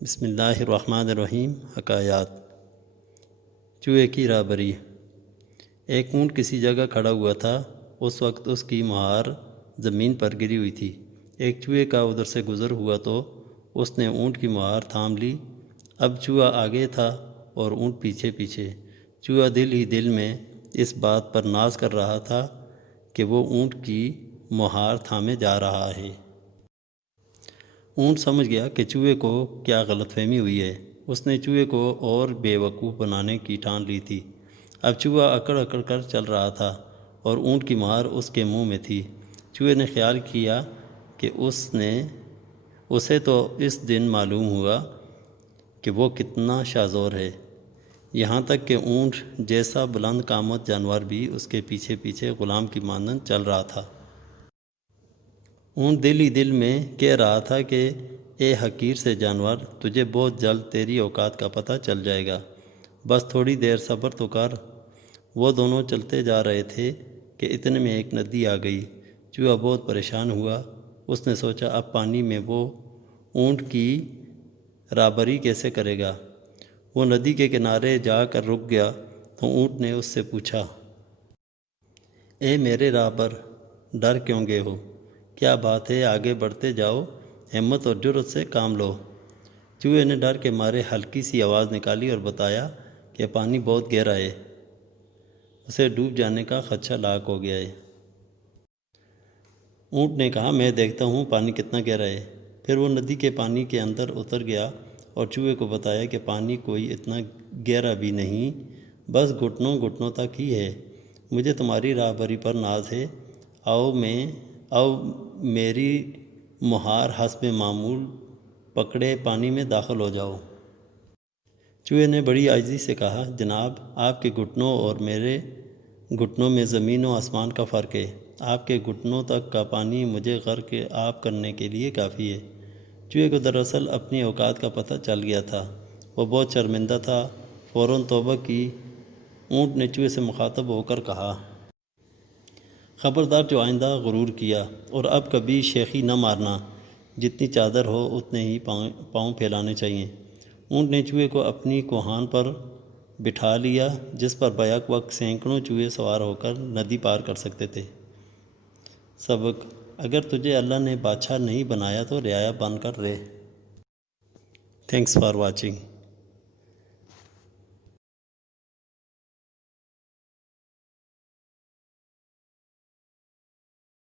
بسم اللہ الرحمن الرحیم۔ حکایات۔ چوہے کی رہبری۔ ایک اونٹ کسی جگہ کھڑا ہوا تھا۔ اس وقت اس کی مہار زمین پر گری ہوئی تھی۔ ایک چوہے کا ادھر سے گزر ہوا تو اس نے اونٹ کی مہار تھام لی۔ اب چوہا آگے تھا اور اونٹ پیچھے پیچھے۔ چوہا دل ہی دل میں اس بات پر ناز کر رہا تھا کہ وہ اونٹ کی مہار تھامے جا رہا ہے۔ اونٹ سمجھ گیا کہ چوہے کو کیا غلط فہمی ہوئی ہے۔ اس نے چوہے کو اور بے وقوف بنانے کی ٹھان لی تھی۔ اب چوہا اکڑ اکڑ کر چل رہا تھا اور اونٹ کی مہار اس کے منہ میں تھی۔ چوہے نے خیال کیا کہ اسے تو اس دن معلوم ہوا کہ وہ کتنا شاذور ہے، یہاں تک کہ اونٹ جیسا بلند قامت جانور بھی اس کے پیچھے پیچھے غلام کی مانند چل رہا تھا۔ اونٹ دل ہی دل میں کہہ رہا تھا کہ اے حقیر سے جانور، تجھے بہت جلد تیری اوقات کا پتہ چل جائے گا، بس تھوڑی دیر صبر تو کر۔ وہ دونوں چلتے جا رہے تھے کہ اتنے میں ایک ندی آ گئی۔ چوہا بہت پریشان ہوا۔ اس نے سوچا اب پانی میں وہ اونٹ کی رہبری کیسے کرے گا۔ وہ ندی کے کنارے جا کر رک گیا تو اونٹ نے اس سے پوچھا، اے میرے راہبر، ڈر کیوں گئے ہو؟ کیا بات ہے، آگے بڑھتے جاؤ، ہمت اور جرأت سے کام لو۔ چوہے نے ڈر کے مارے ہلکی سی آواز نکالی اور بتایا کہ پانی بہت گہرا ہے، اسے ڈوب جانے کا خدشہ لاحق ہو گیا ہے۔ اونٹ نے کہا میں دیکھتا ہوں پانی کتنا گہرا ہے۔ پھر وہ ندی کے پانی کے اندر اتر گیا اور چوہے کو بتایا کہ پانی کوئی اتنا گہرا بھی نہیں، بس گھٹنوں گھٹنوں تک ہی ہے۔ مجھے تمہاری راہبری پر ناز ہے، آؤ میری مہار حسب معمول پکڑے پانی میں داخل ہو جاؤ۔ چوہے نے بڑی عاجزی سے کہا، جناب، آپ کے گھٹنوں اور میرے گھٹنوں میں زمین و آسمان کا فرق ہے۔ آپ کے گھٹنوں تک کا پانی مجھے غرق آب کرنے کے لیے کافی ہے۔ چوہے کو دراصل اپنی اوقات کا پتہ چل گیا تھا۔ وہ بہت شرمندہ تھا۔ فوراً توبہ کی۔ اونٹ نے چوہے سے مخاطب ہو کر کہا، خبردار جو آئندہ غرور کیا، اور اب کبھی شیخی نہ مارنا، جتنی چادر ہو اتنے ہی پاؤں پھیلانے چاہیے۔ اونٹ نے چوہے کو اپنی کوہان پر بٹھا لیا جس پر بیک وقت سینکڑوں چوہے سوار ہو کر ندی پار کر سکتے تھے۔ سبق: اگر تجھے اللہ نے بادشاہ نہیں بنایا تو رعایا بن کر رہ۔ Thanks for watching.